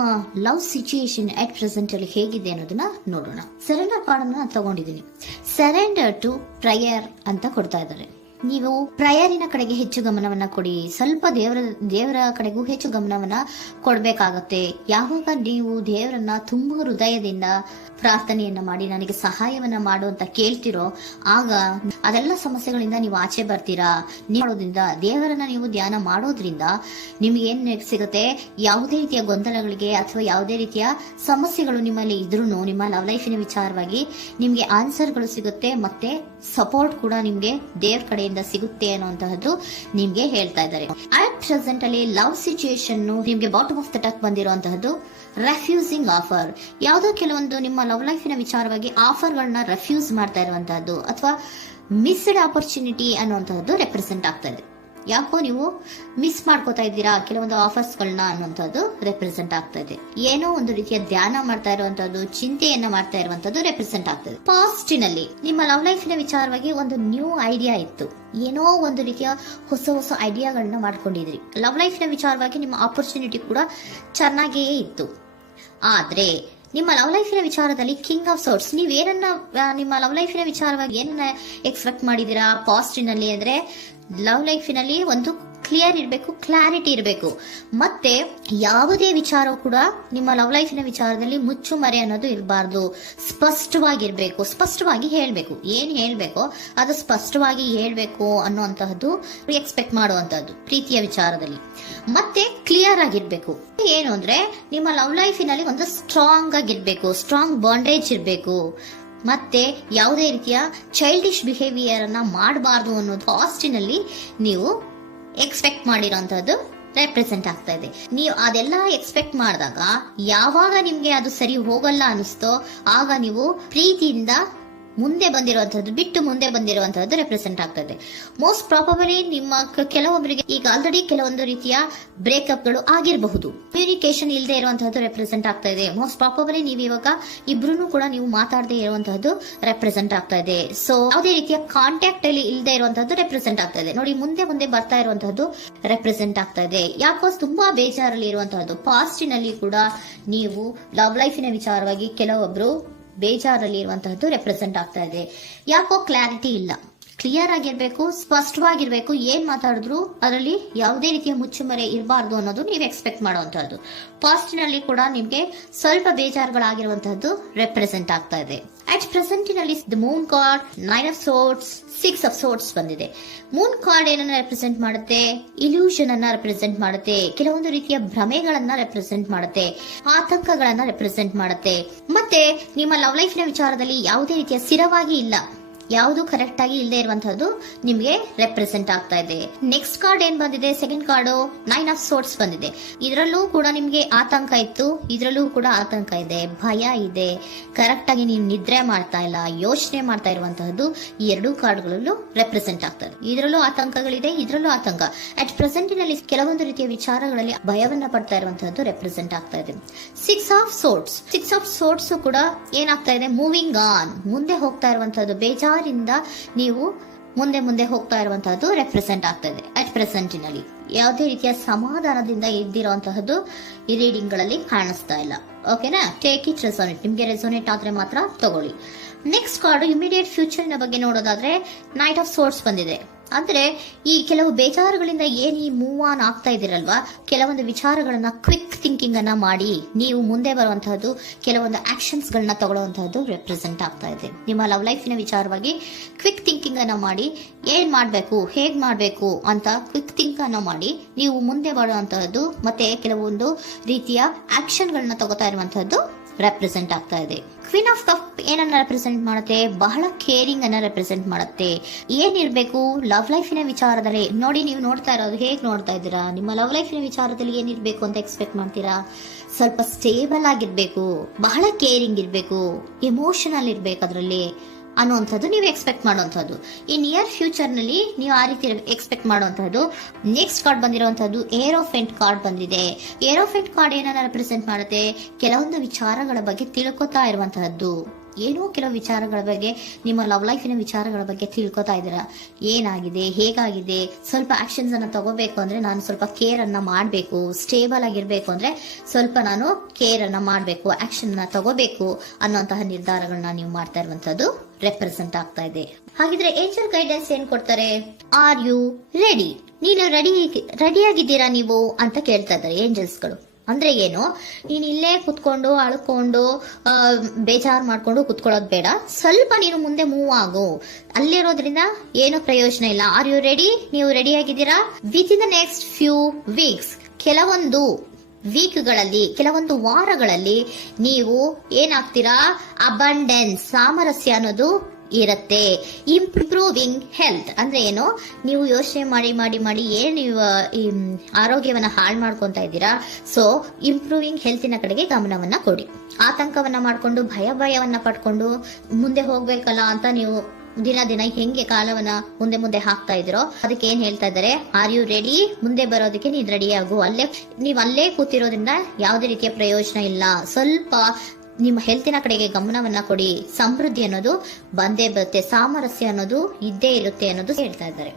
ನಿಮ್ಮ love situation at present ಅಲ್ಲಿ ಹೇಗಿದೆ ಅನ್ನೋದನ್ನ ನೋಡೋಣ. ಸರೆಂಡರ್ ಕಾರ್ಡ್ ಅನ್ನ ತಗೊಂಡಿದ್ದೀನಿ. ಸರೆಂಡರ್ ಟು ಪ್ರಯರ್ ಅಂತ ಕೊಡ್ತಾ ಇದ್ದಾರೆ. ನೀವು ಪ್ರಯರಿನ ಕಡೆಗೆ ಹೆಚ್ಚು ಗಮನವನ್ನ ಕೊಡಿ. ಸ್ವಲ್ಪ ದೇವರ ಕಡೆಗೂ ಹೆಚ್ಚು ಗಮನವನ್ನ ಕೊಡ್ಬೇಕಾಗತ್ತೆ. ಯಾವಾಗ ನೀವು ದೇವರನ್ನ ತುಂಬಾ ಹೃದಯದಿಂದ ಪ್ರಾರ್ಥನೆಯನ್ನ ಮಾಡಿ ನನಗೆ ಸಹಾಯವನ್ನ ಮಾಡು ಅಂತ ಕೇಳ್ತಿರೋ, ಆಗ ಅದೆಲ್ಲ ಸಮಸ್ಯೆಗಳಿಂದ ನೀವು ಆಚೆ ಬರ್ತೀರಾ. ಮಾಡೋದ್ರಿಂದ, ದೇವರನ್ನ ನೀವು ಧ್ಯಾನ ಮಾಡೋದ್ರಿಂದ ನಿಮ್ಗೆ ಏನ್ ಸಿಗುತ್ತೆ, ಯಾವುದೇ ರೀತಿಯ ಗೊಂದಲಗಳಿಗೆ ಅಥವಾ ಯಾವುದೇ ರೀತಿಯ ಸಮಸ್ಯೆಗಳು ನಿಮ್ಮಲ್ಲಿ ಇದ್ರೂ ನಿಮ್ಮ ಲವ್ ಲೈಫಿನ ವಿಚಾರವಾಗಿ ನಿಮ್ಗೆ ಆನ್ಸರ್ಗಳು ಸಿಗುತ್ತೆ, ಮತ್ತೆ ಸಪೋರ್ಟ್ ಕೂಡ ನಿಮ್ಗೆ ದೇವ್ರ ಕಡೆಯಿಂದ ಸಿಗುತ್ತೆ ಅನ್ನುವಂತಹದ್ದು ನಿಮ್ಗೆ ಹೇಳ್ತಾ ಇದ್ದಾರೆ. ಅಟ್ ಪ್ರೆಸೆಂಟ್ ಅಲ್ಲಿ ಲವ್ ಸಿಚುಯೇಷನ್ ನಿಮ್ಗೆ ಬಾಟಮ್ ಆಫ್ ದ ಟಕ್ ಬಂದಿರುವಂತಹದ್ದು ರೆಫ್ಯೂಸಿಂಗ್ ಆಫರ್. ಯಾವುದೋ ಕೆಲವೊಂದು ನಿಮ್ಮ ಲವ್ ಲೈಫಿನ ವಿಚಾರವಾಗಿ ಆಫರ್ ಗಳನ್ನ ರೆಫ್ಯೂಸ್ ಮಾಡ್ತಾ ಇರುವಂತಹದ್ದು ಅಥವಾ ಮಿಸ್ಡ್ ಆಪರ್ಚುನಿಟಿ ಅನ್ನುವಂತಹದ್ದು ರೆಪ್ರೆಸೆಂಟ್ ಆಗ್ತಾ ಇದೆ. ಯಾಕೋ ನೀವು ಮಿಸ್ ಮಾಡ್ಕೋತಾ ಇದ್ದೀರಾ ಕೆಲವೊಂದು ಆಫರ್ಸ್ ಗಳನ್ನ ಅನ್ನುವಂಥದ್ದು ರೆಪ್ರೆಸೆಂಟ್ ಆಗ್ತಾ ಇದೆ. ಏನೋ ಒಂದು ರೀತಿಯ ಧ್ಯಾನ ಮಾಡ್ತಾ ಇರುವಂತದ್ದು, ಚಿಂತೆಯನ್ನ ಮಾಡ್ತಾ ಇರುವಂತದ್ದು ರೆಪ್ರೆಸೆಂಟ್ ಆಗ್ತದೆ. ಪಾಸ್ಟಿನಲ್ಲಿ ನಿಮ್ಮ ಲವ್ ಲೈಫಿನ ವಿಚಾರವಾಗಿ ಒಂದು ನ್ಯೂ ಐಡಿಯಾ ಇತ್ತು, ಏನೋ ಒಂದು ರೀತಿಯ ಹೊಸ ಹೊಸ ಐಡಿಯಾಗಳನ್ನ ಮಾಡ್ಕೊಂಡಿದ್ರಿ. ಲವ್ ಲೈಫಿನ ವಿಚಾರವಾಗಿ ನಿಮ್ಮ ಆಪರ್ಚುನಿಟಿ ಕೂಡ ಚೆನ್ನಾಗಿಯೇ ಇತ್ತು. ಆದ್ರೆ ನಿಮ್ಮ ಲವ್ ಲೈಫಿನ ವಿಚಾರದಲ್ಲಿ ಕಿಂಗ್ ಆಫ್ ಸೋರ್ಟ್ಸ್, ನೀವೇನನ್ನ ನಿಮ್ಮ ಲವ್ ಲೈಫಿನ ವಿಚಾರವಾಗಿ ಏನನ್ನ ಎಕ್ಸ್ಪೆಕ್ಟ್ ಮಾಡಿದೀರಾ ಪಾಸ್ಟಿನಲ್ಲಿ ಅಂದ್ರೆ, ಲವ್ ಲೈಫಿನಲ್ಲಿ ಒಂದು ಕ್ಲಿಯರ್ ಇರಬೇಕು, ಕ್ಲಾರಿಟಿ ಇರಬೇಕು. ಮತ್ತೆ ಯಾವುದೇ ವಿಚಾರ ಕೂಡ ನಿಮ್ಮ ಲವ್ ಲೈಫಿನ ವಿಚಾರದಲ್ಲಿ ಮುಚ್ಚುಮರೆ ಅನ್ನೋದು ಇರಬಾರ್ದು. ಸ್ಪಷ್ಟವಾಗಿರ್ಬೇಕು, ಸ್ಪಷ್ಟವಾಗಿ ಹೇಳ್ಬೇಕು. ಏನ್ ಹೇಳ್ಬೇಕೋ ಅದು ಸ್ಪಷ್ಟವಾಗಿ ಹೇಳ್ಬೇಕು ಅನ್ನುವಂತಹದ್ದು ಎಕ್ಸ್ಪೆಕ್ಟ್ ಮಾಡುವಂತಹದ್ದು ಪ್ರೀತಿಯ ವಿಚಾರದಲ್ಲಿ. ಮತ್ತೆ ಕ್ಲಿಯರ್ ಆಗಿರ್ಬೇಕು. ಏನು ಅಂದ್ರೆ ನಿಮ್ಮ ಲವ್ ಲೈಫಿನಲ್ಲಿ ಒಂದು ಸ್ಟ್ರಾಂಗ್ ಆಗಿರ್ಬೇಕು, ಸ್ಟ್ರಾಂಗ್ ಬಾಂಡೇಜ್ ಇರಬೇಕು. ಮತ್ತೆ ಯಾವುದೇ ರೀತಿಯ ಚೈಲ್ಡಿಶ್ ಬಿಹೇವಿಯರ್ ಅನ್ನ ಮಾಡಬಾರ್ದು ಅನ್ನೋದು ಪಾಸ್ಟಿನಲ್ಲಿ ನೀವು ಎಕ್ಸ್ಪೆಕ್ಟ್ ಮಾಡಿರೋಂಥದ್ದು ರೆಪ್ರೆಸೆಂಟ್ ಆಗ್ತಾ ಇದೆ. ನೀವು ಅದೆಲ್ಲ ಎಕ್ಸ್ಪೆಕ್ಟ್ ಮಾಡಿದಾಗ ಯಾವಾಗ ನಿಮ್ಗೆ ಅದು ಸರಿ ಹೋಗಲ್ಲ ಅನಿಸ್ತೋ ಆಗ ನೀವು ಪ್ರೀತಿಯಿಂದ ಮುಂದೆ ಬಂದಿರುವಂತಹದ್ದು ಬಿಟ್ಟು ಮುಂದೆ ಬಂದಿರುವಂತಹದ್ದು ರೆಪ್ರೆಸೆಂಟ್ ಆಗ್ತಾ ಇದೆ. ಮೋಸ್ಟ್ ಪ್ರಾಬಬಲಿ ನಿಮ್ಮ ಕೆಲವೊಬ್ಬರಿಗೆ ಈಗ ಆಲ್ರೆಡಿ ಕೆಲವೊಂದು ರೀತಿಯ ಬ್ರೇಕಪ್ ಗಳು ಆಗಿರಬಹುದು. ಕಮ್ಯುನಿಕೇಶನ್ ಇಲ್ಲದೆ ಇರುವಂತಹದ್ದು ರೆಪ್ರೆಸೆಂಟ್ ಆಗ್ತಾ ಇದೆ. ಮೋಸ್ಟ್ ಪ್ರಾಬಬಲಿ ನೀವು ಇವಾಗ ಇಬ್ರು ಕೂಡ ನೀವು ಮಾತಾಡದೆ ಇರುವಂತಹದ್ದು ರೆಪ್ರೆಸೆಂಟ್ ಆಗ್ತಾ ಇದೆ. ಸೊ ಯಾವುದೇ ರೀತಿಯ ಕಾಂಟ್ಯಾಕ್ಟ್ ಅಲ್ಲಿ ಇಲ್ಲದೆ ಇರುವಂತಹದ್ದು ರೆಪ್ರೆಸೆಂಟ್ ಆಗ್ತಾ ಇದೆ. ನೋಡಿ, ಮುಂದೆ ಮುಂದೆ ಬರ್ತಾ ಇರುವಂತಹದ್ದು ರೆಪ್ರೆಸೆಂಟ್ ಆಗ್ತಾ ಇದೆ. ಯಾಕೋ ತುಂಬಾ ಬೇಜಾರಲ್ಲಿ ಇರುವಂತಹದ್ದು. ಪಾಸ್ಟಿನಲ್ಲಿ ಕೂಡ ನೀವು ಲವ್ ಲೈಫಿನ ವಿಚಾರವಾಗಿ ಕೆಲವೊಬ್ರು ಬೇಜಾರಲ್ಲಿ ಇರುವಂತಹದ್ದು ರೆಪ್ರೆಸೆಂಟ್ ಆಗ್ತಾ ಇದೆ. ಯಾಕೋ ಕ್ಲಾರಿಟಿ ಇಲ್ಲ, ಕ್ಲಿಯರ್ ಆಗಿರ್ಬೇಕು, ಸ್ಪಷ್ಟವಾಗಿರ್ಬೇಕು. ಏನ್ ಮಾತಾಡಿದ್ರು ಅದರಲ್ಲಿ ಯಾವುದೇ ರೀತಿಯ ಮುಚ್ಚುಮರೆ ಇರಬಾರ್ದು ಅನ್ನೋದು ನೀವು ಎಕ್ಸ್ಪೆಕ್ಟ್ ಮಾಡುವಂತಹದ್ದು. ಪಾಸ್ಟಿನಲ್ಲಿ ಕೂಡ ನಿಮ್ಗೆ ಸ್ವಲ್ಪ ಬೇಜಾರುಗಳಾಗಿರುವಂತಹದ್ದು ರೆಪ್ರೆಸೆಂಟ್ ಆಗ್ತಾ ಇದೆ. ಅಟ್ ಪ್ರೆಸೆಂಟಿನಲ್ಲಿ the moon card, 9 of swords, 6 of swords ಬಂದಿದೆ. ಮೂನ್ ಕಾರ್ಡ್ ಏನನ್ನ ರೆಪ್ರೆಸೆಂಟ್ ಮಾಡುತ್ತೆ? ಇಲ್ಯೂಷನ್ ಅನ್ನ ರೆಪ್ರೆಸೆಂಟ್ ಮಾಡುತ್ತೆ. ಕೆಲವೊಂದು ರೀತಿಯ ಭ್ರಮೆಗಳನ್ನ ರೆಪ್ರೆಸೆಂಟ್ ಮಾಡುತ್ತೆ, ಆತಂಕಗಳನ್ನ ರೆಪ್ರೆಸೆಂಟ್ ಮಾಡುತ್ತೆ. ಮತ್ತೆ ನಿಮ್ಮ ಲವ್ ಲೈಫಿನ ವಿಚಾರದಲ್ಲಿ ಯಾವುದೇ ರೀತಿಯ ಸ್ಥಿರವಾಗಿ ಇಲ್ಲ, ಯಾವುದು ಕರೆಕ್ಟ್ ಆಗಿ ಇಲ್ಲದೆ ಇರುವಂತಹದ್ದು ನಿಮಗೆ ರೆಪ್ರೆಸೆಂಟ್ ಆಗ್ತಾ ಇದೆ. ನೆಕ್ಸ್ಟ್ ಕಾರ್ಡ್ ಏನ್ ಬಂದಿದೆ? ಸೆಕೆಂಡ್ ಕಾರ್ಡ್ 9 ಆಫ್ ಸೋರ್ಟ್ಸ್ ಬಂದಿದೆ. ಇದರಲ್ಲೂ ಕೂಡ ನಿಮ್ಗೆ ಆತಂಕ ಇತ್ತು, ಇದರಲ್ಲೂ ಕೂಡ ಆತಂಕ ಇದೆ, ಭಯ ಇದೆ, ಕರೆಕ್ಟ್ ಆಗಿ ನೀವು ನಿದ್ರೆ ಮಾಡ್ತಾ ಇಲ್ಲ, ಯೋಚನೆ ಮಾಡ್ತಾ ಇರುವಂತಹದ್ದು ಈ ಎರಡೂ ಕಾರ್ಡ್ಗಳಲ್ಲೂ ರೆಪ್ರೆಸೆಂಟ್ ಆಗ್ತದೆ. ಇದರಲ್ಲೂ ಆತಂಕಗಳಿದೆ, ಇದರಲ್ಲೂ ಆತಂಕ. ಅಟ್ ಪ್ರೆಸೆಂಟಿನಲ್ಲಿ ಕೆಲವೊಂದು ರೀತಿಯ ವಿಚಾರಗಳಲ್ಲಿ ಭಯವನ್ನ ಪಡ್ತಾ ಇರುವಂತಹದ್ದು ರೆಪ್ರೆಸೆಂಟ್ ಆಗ್ತಾ ಇದೆ. 6 ಆಫ್ ಸೋರ್ಟ್ಸ್ ಕೂಡ ಏನಾಗ್ತಾ ಇದೆ? ಮೂವಿಂಗ್ ಆನ್, ಮುಂದೆ ಹೋಗ್ತಾ ಇರುವಂತಹದ್ದು, ಬೇಜಾರಿಂದ ನೀವು ಮುಂದೆ ಮುಂದೆ ಹೋಗ್ತಾ ಇರುವಂತಹದ್ದು ರೆಪ್ರೆಸೆಂಟ್ ಆಗ್ತಾ ಇದೆ. ಅಟ್ ಪ್ರೆಸೆಂಟಿನಲ್ಲಿ ಯಾವುದೇ ರೀತಿಯ ಸಮಾಧಾನದಿಂದ ಇದ್ದಿರುವಂತಹದ್ದು ಈ ರೀಡಿಂಗ್ ಗಳಲ್ಲಿ ಕಾಣಿಸ್ತಾ ಇಲ್ಲ. ಓಕೆನಾ? Take it resonate. ನಿಮ್ಗೆ ರೆಸೋನೇಟ್ ಆದ್ರೆ ಮಾತ್ರ ತಗೊಳ್ಳಿ. ನೆಕ್ಸ್ಟ್ ಕಾರ್ಡ್ ಇಮಿಡಿಯೇಟ್ ಫ್ಯೂಚರ್ ನ ಬಗ್ಗೆ ನೋಡೋದಾದ್ರೆ ನೈಟ್ ಆಫ್ ಸೋರ್ಟ್ಸ್ ಬಂದಿದೆ. ಅಂದ್ರೆ ಈ ಕೆಲವು ಬೇಜಾರುಗಳಿಂದ ಏನ್ ಈ ಮೂವ್ ಆನ್ ಆಗ್ತಾ ಇದ್ದೀರಲ್ವಾ, ಕೆಲವೊಂದು ವಿಚಾರಗಳನ್ನ ಕ್ವಿಕ್ ಥಿಂಕಿಂಗ್ ಅನ್ನ ಮಾಡಿ ನೀವು ಮುಂದೆ ಬರುವಂತಹದ್ದು, ಕೆಲವೊಂದು ಆಕ್ಷನ್ಸ್ ಗಳನ್ನ ತಗೊಳ್ಳುವಂತಹದ್ದು ರೆಪ್ರೆಸೆಂಟ್ ಆಗ್ತಾ ಇದೆ. ನಿಮ್ಮ ಲವ್ ಲೈಫಿನ ವಿಚಾರವಾಗಿ ಕ್ವಿಕ್ ಥಿಂಕಿಂಗ್ ಅನ್ನ ಮಾಡಿ ಏನ್ ಮಾಡ್ಬೇಕು, ಹೇಗ್ ಮಾಡ್ಬೇಕು ಅಂತ ಕ್ವಿಕ್ ಥಿಂಕ್ ಅನ್ನ ಮಾಡಿ ನೀವು ಮುಂದೆ ಬರುವಂತಹದ್ದು, ಮತ್ತೆ ಕೆಲವೊಂದು ರೀತಿಯ ಆಕ್ಷನ್ ಗಳನ್ನ ತಗೋತಾ ಇರುವಂತಹದ್ದು ರೆಪ್ರೆಸೆಂಟ್ ಆಗ್ತಾ ಇದೆ. ಕ್ವೀನ್ ಆಫ್ ಕಪ್ ಏನನ್ನ ರೆಪ್ರೆಸೆಂಟ್ ಮಾಡುತ್ತೆ? ಬಹಳ ಕೇರಿಂಗ್ ಅನ್ನ ರೆಪ್ರೆಸೆಂಟ್ ಮಾಡುತ್ತೆ. ಏನಿರ್ಬೇಕು ಲವ್ ಲೈಫಿನ ವಿಚಾರದಲ್ಲಿ? ನೋಡಿ, ನೀವು ನೋಡ್ತಾ ಇರೋದು ಹೇಗ್ ನೋಡ್ತಾ ಇದ್ದೀರಾ? ನಿಮ್ಮ ಲವ್ ಲೈಫಿನ ವಿಚಾರದಲ್ಲಿ ಏನಿರ್ಬೇಕು ಅಂತ ಎಕ್ಸ್ಪೆಕ್ಟ್ ಮಾಡ್ತೀರಾ? ಸ್ವಲ್ಪ ಸ್ಟೇಬಲ್ ಆಗಿರ್ಬೇಕು, ಬಹಳ ಕೇರಿಂಗ್ ಇರ್ಬೇಕು, ಎಮೋಷನಲ್ ಇರ್ಬೇಕು ಅದರಲ್ಲಿ ಅನ್ನುವಂಥದ್ದು ನೀವು ಎಕ್ಸ್ಪೆಕ್ಟ್ ಮಾಡುವಂಥದ್ದು. ಈ ನಿಯರ್ ಫ್ಯೂಚರ್ ನಲ್ಲಿ ನೀವು ಆ ರೀತಿ ಎಕ್ಸ್ಪೆಕ್ಟ್ ಮಾಡುವಂತಹದ್ದು. ನೆಕ್ಸ್ಟ್ ಕಾರ್ಡ್ ಬಂದಿರುವಂತಹದ್ದು ಏರೋಫೆಂಟ್ ಕಾರ್ಡ್ ಬಂದಿದೆ. ಏರೋಫೆಂಟ್ ಕಾರ್ಡ್ ಏನನ್ನ ರೆಪ್ರೆಸೆಂಟ್ ಮಾಡುತ್ತೆ? ಕೆಲವೊಂದು ವಿಚಾರಗಳ ಬಗ್ಗೆ ತಿಳ್ಕೊತಾ ಇರುವಂತಹದ್ದು, ಏನೋ ಕೆಲವು ವಿಚಾರಗಳ ಬಗ್ಗೆ, ನಿಮ್ಮ ಲವ್ ಲೈಫಿನ ವಿಚಾರಗಳ ಬಗ್ಗೆ ತಿಳ್ಕೊತಾ ಇದ್ದೀರಾ. ಏನಾಗಿದೆ, ಹೇಗಾಗಿದೆ, ಸ್ವಲ್ಪ ಆಕ್ಷನ್ಸ್ ಅನ್ನ ತಗೋಬೇಕು ಅಂದ್ರೆ ನಾನು ಸ್ವಲ್ಪ ಕೇರ್ ಅನ್ನ ಮಾಡಬೇಕು, ಸ್ಟೇಬಲ್ ಆಗಿರ್ಬೇಕು ಅಂದ್ರೆ ಸ್ವಲ್ಪ ನಾನು ಕೇರ್ ಅನ್ನ ಮಾಡಬೇಕು, ಆಕ್ಷನ್ ನ ತಗೋಬೇಕು ಅನ್ನುವಂತಹ ನಿರ್ಧಾರಗಳನ್ನ ನೀವು ಮಾಡ್ತಾ ಇರುವಂತದ್ದು ರೆಪ್ರೆಸೆಂಟ್ ಆಗ್ತಾ ಇದೆ. ಹಾಗಿದ್ರೆ ಏಂಜಲ್ ಗೈಡೆನ್ಸ್ ಏನ್ ಕೊಡ್ತಾರೆ? Are you ready? ನೀನು ರೆಡಿಯಾಗಿದ್ದೀರಾ ನೀವು ಅಂತ ಕೇಳ್ತಾ ಇದ್ದಾರೆ ಏಂಜಲ್ಸ್ಗಳು. ಅಂದ್ರೆ ಏನು, ನೀನ್ ಇಲ್ಲೇ ಕುತ್ಕೊಂಡು ಅಳ್ಕೊಂಡು ಬೇಜಾರು ಮಾಡ್ಕೊಂಡು ಕುತ್ಕೊಳ್ಳೋದು ಬೇಡ, ಸ್ವಲ್ಪ ನೀನು ಮುಂದೆ ಮೂವ್ ಆಗು. ಅಲ್ಲಿರೋದ್ರಿಂದ ಏನು ಪ್ರಯೋಜನ ಇಲ್ಲ. Are you ready? ನೀವು ರೆಡಿ ಆಗಿದ್ದೀರಾ? With in the next few weeks, ಕೆಲವೊಂದು ವೀಕ್ಗಳಲ್ಲಿ, ಕೆಲವೊಂದು ವಾರಗಳಲ್ಲಿ ನೀವು ಏನಾಗ್ತೀರಾ? ಅಬಂಡೆನ್ಸ್, ಸಾಮರಸ್ಯ ಅನ್ನೋದು ಇರುತ್ತೆ. ಇಂಪ್ರೂವಿಂಗ್ ಹೆಲ್ತ್ ಅಂದ್ರೆ ಏನು, ನೀವು ಯೋಚನೆ ಮಾಡಿ ಮಾಡಿ ಮಾಡಿ ಏನ್ ನೀವು ಈ ಆರೋಗ್ಯವನ್ನ ಹಾಳು ಮಾಡ್ಕೊಂತ ಇದ್ದೀರಾ. ಸೊ ಇಂಪ್ರೂವಿಂಗ್ ಹೆಲ್ತಿನ ಕಡೆಗೆ ಗಮನವನ್ನ ಕೊಡಿ. ಆತಂಕವನ್ನ ಮಾಡ್ಕೊಂಡು ಭಯವನ್ನ ಪಡ್ಕೊಂಡು ಮುಂದೆ ಹೋಗ್ಬೇಕಲ್ಲ ಅಂತ ನೀವು ದಿನ ಹೆಂಗೆ ಕಾಲವನ್ನ ಮುಂದೆ ಹಾಕ್ತಾ ಇದ್ರೋ ಅದಕ್ಕೆ ಏನ್ ಹೇಳ್ತಾ ಇದ್ದಾರೆ? Are you ready? ಮುಂದೆ ಬರೋದಕ್ಕೆ ನೀನ್ ರೆಡಿ ಆಗು. ಅಲ್ಲೇ ಕೂತಿರೋದ್ರಿಂದ ಯಾವುದೇ ರೀತಿಯ ಪ್ರಯೋಜನ ಇಲ್ಲ. ಸ್ವಲ್ಪ ನಿಮ್ಮ ಹೆಲ್ತಿನ ಕಡೆಗೆ ಗಮನವನ್ನ ಕೊಡಿ. ಸಮೃದ್ಧಿ ಅನ್ನೋದು ಬಂದೇ ಬರುತ್ತೆ, ಸಾಮರಸ್ಯ ಅನ್ನೋದು ಇದ್ದೇ ಇರುತ್ತೆ ಅನ್ನೋದು ಹೇಳ್ತಾ ಇದ್ದಾರೆ.